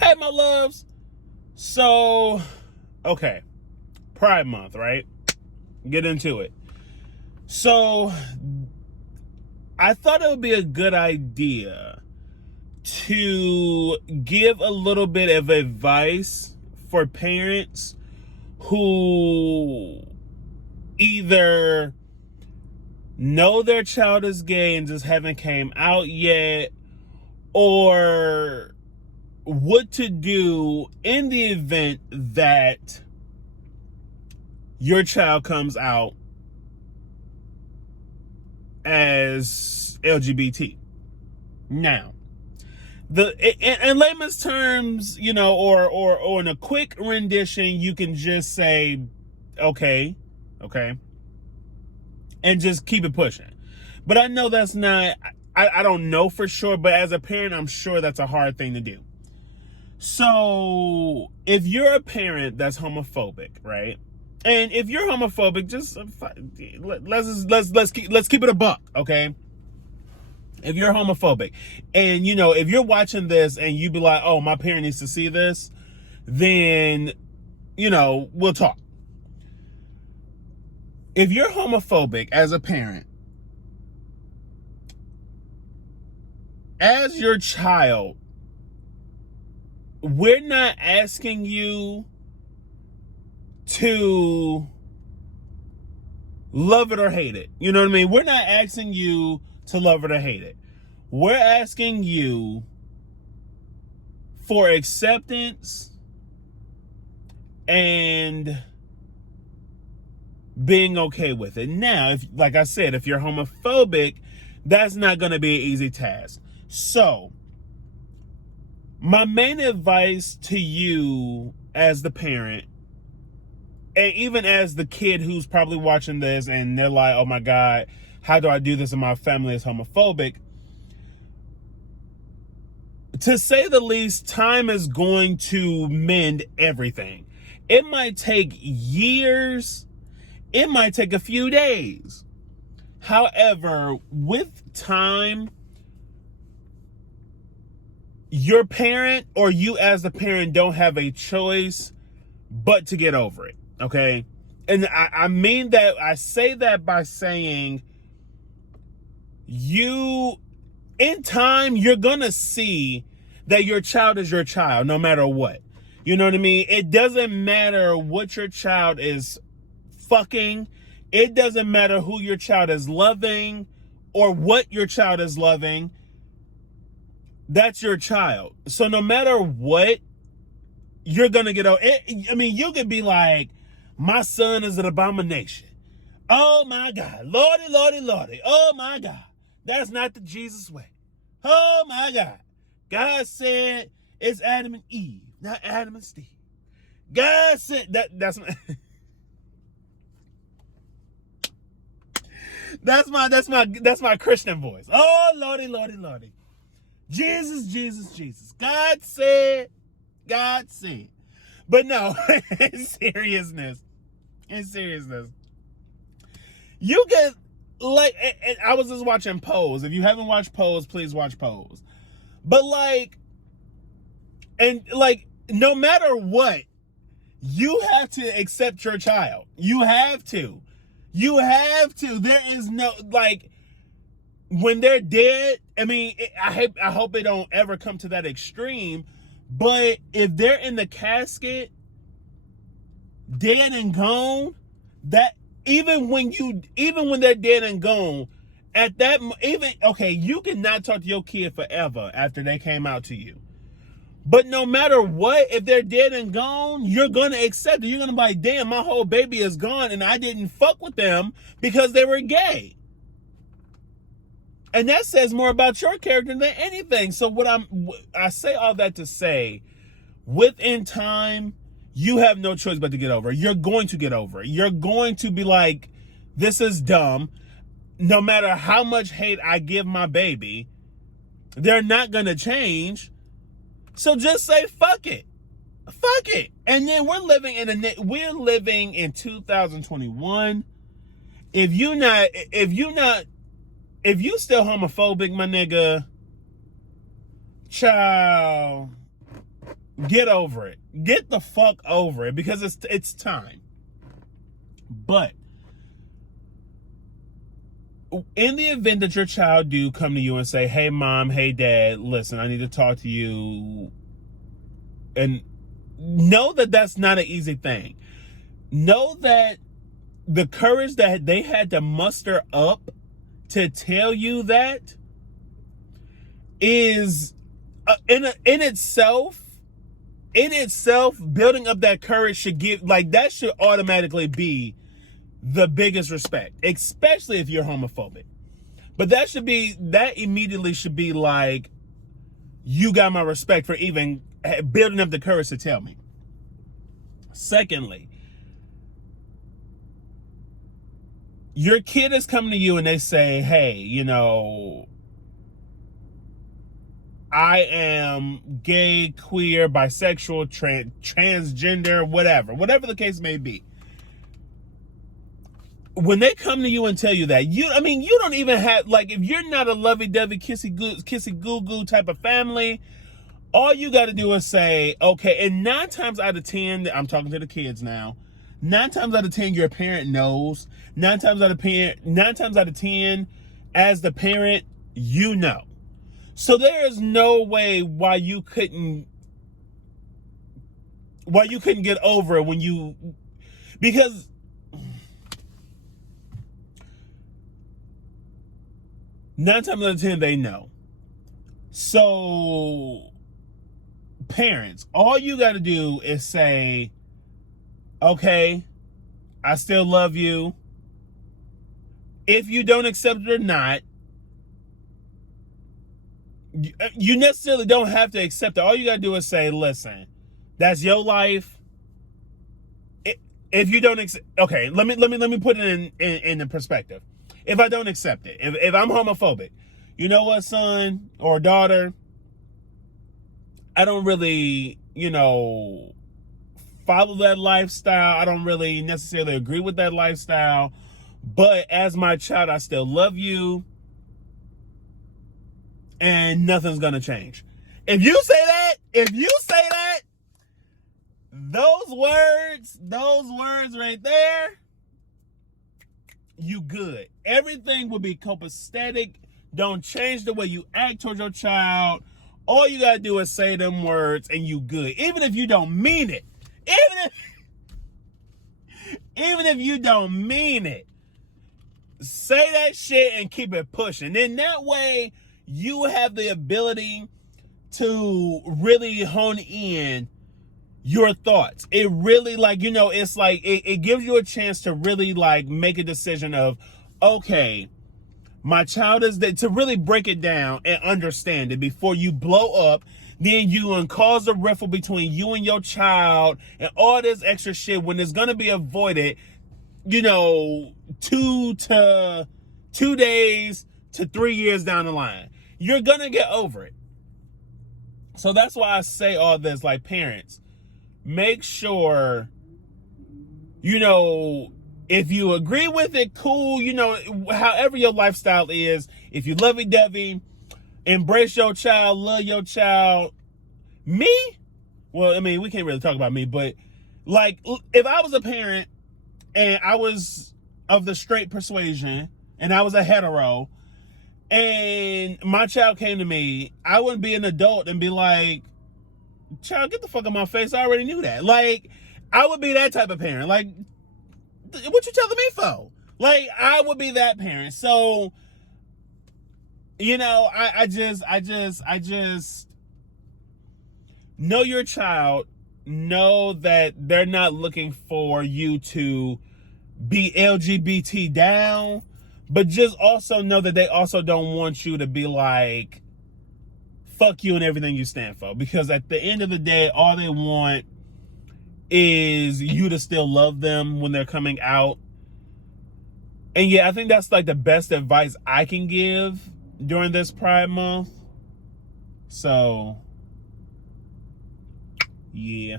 Hey, my loves. So, okay. Pride Month, right? Get into it. So, I thought it would be a good idea to give a little bit of advice for parents who either know their child is gay and just haven't came out yet, or what to do in the event that your child comes out as LGBT. Now, in layman's terms, or in a quick rendition, you can just say, okay, and just keep it pushing. But I know that's not, I don't know for sure, but as a parent, I'm sure that's a hard thing to do. So if you're a parent that's homophobic, right? And if you're homophobic, just let's keep it a buck, okay? If you're homophobic, and if you're watching this and you be like, "Oh, my parent needs to see this," then we'll talk. If you're homophobic as a parent, as your child, we're not asking you to love it or hate it. You know what I mean? We're not asking you to love it or hate it. We're asking you for acceptance and being okay with it. Now, like I said, if you're homophobic, that's not going to be an easy task. So, my main advice to you as the parent, and even as the kid who's probably watching this and they're like, "Oh my God, how do I do this and my family is homophobic?" To say the least, time is going to mend everything. It might take years. It might take a few days. However, with time, your parent or you as the parent don't have a choice but to get over it, okay? And I mean that, I say that by saying in time, you're gonna see that your child is your child no matter what. You know what I mean? It doesn't matter what your child is fucking. It doesn't matter who your child is loving or what your child is loving. That's your child. So no matter what, you're gonna get over it. I mean, you could be like, "My son is an abomination. Oh my God. Lordy, Lordy, Lordy. Oh my God. That's not the Jesus way. Oh my God. God said it's Adam and Eve, not Adam and Steve. God said that's not that's my Christian voice. Oh Lordy, Lordy, Lordy. Jesus, Jesus, Jesus. God said. But no, in seriousness, you get, like, I was just watching Pose. If you haven't watched Pose, please watch Pose. But no matter what, you have to accept your child. You have to. There is no, when they're dead, I mean, I hope they don't ever come to that extreme. But if they're in the casket, dead and gone, that even when they're dead and gone, at that you cannot talk to your kid forever after they came out to you. But no matter what, if they're dead and gone, you're gonna accept it. You're gonna be like, "Damn, my whole baby is gone, and I didn't fuck with them because they were gay." And that says more about your character than anything. So I say all that to say, within time, you have no choice but to get over it. You're going to get over it. You're going to be like, "This is dumb." No matter how much hate I give my baby, they're not going to change. So just say, fuck it. Fuck it. And then we're living in 2021. If you still homophobic, my nigga, child, Get over it. Get the fuck over it, because it's time. But in the event that your child do come to you and say, hey mom, hey dad, listen, I need to talk to you, and know that that's not an easy thing. Know that the courage that they had to muster up to tell you that is in itself, building up that courage should give, like, that should automatically be the biggest respect, especially if you're homophobic. But that immediately should be like, you got my respect for even building up the courage to tell me. Secondly, your kid is coming to you and they say, hey, you know, I am gay, queer, bisexual, transgender, whatever the case may be. When they come to you and tell you that, you don't even have, like, if you're not a lovey-dovey, kissy goo goo type of family, all you got to do is say, okay. And 9 times out of 10, I'm talking to the kids now. 9 times out of 10, your parent knows. 9 times out of 10, as the parent, you know. So there is no way why you couldn't get over it because nine times out of 10 they know. So parents, all you got to do is say, okay, I still love you. If you don't accept it or not, you necessarily don't have to accept it. All you got to do is say, listen, that's your life. If you don't accept, okay, let me put it in the perspective. If I don't accept it, if I'm homophobic, you know what, son or daughter, I don't really, follow that lifestyle. I don't really necessarily agree with that lifestyle, but as my child, I still love you. And nothing's gonna change. If you say that, those words right there, you good. Everything will be copacetic. Don't change the way you act towards your child. All you gotta do is say them words and you good. Even if you don't mean it. Even if you don't mean it. Say that shit and keep it pushing. Then that way, you have the ability to really hone in your thoughts. It really, it's like, it gives you a chance to really, make a decision of, okay, my child is that, to really break it down and understand it before you blow up. Then you cause a riffle between you and your child and all this extra shit when it's going to be avoided, 2 days to 3 years down the line. You're going to get over it. So that's why I say all this, like, parents, make sure, if you agree with it, cool, however your lifestyle is, if you lovey-dovey, embrace your child, love your child. Me? Well, we can't really talk about me, but, if I was a parent and I was of the straight persuasion and I was a hetero, and my child came to me, I wouldn't be an adult and be like, child, get the fuck out of my face. I already knew that. I would be that type of parent. What you telling me for? I would be that parent. So, I just know your child. Know that they're not looking for you to be LGBT down. But just also know that they also don't want you to be like, fuck you and everything you stand for. Because at the end of the day, all they want is you to still love them when they're coming out. And yeah, I think that's the best advice I can give during this Pride Month. So, yeah.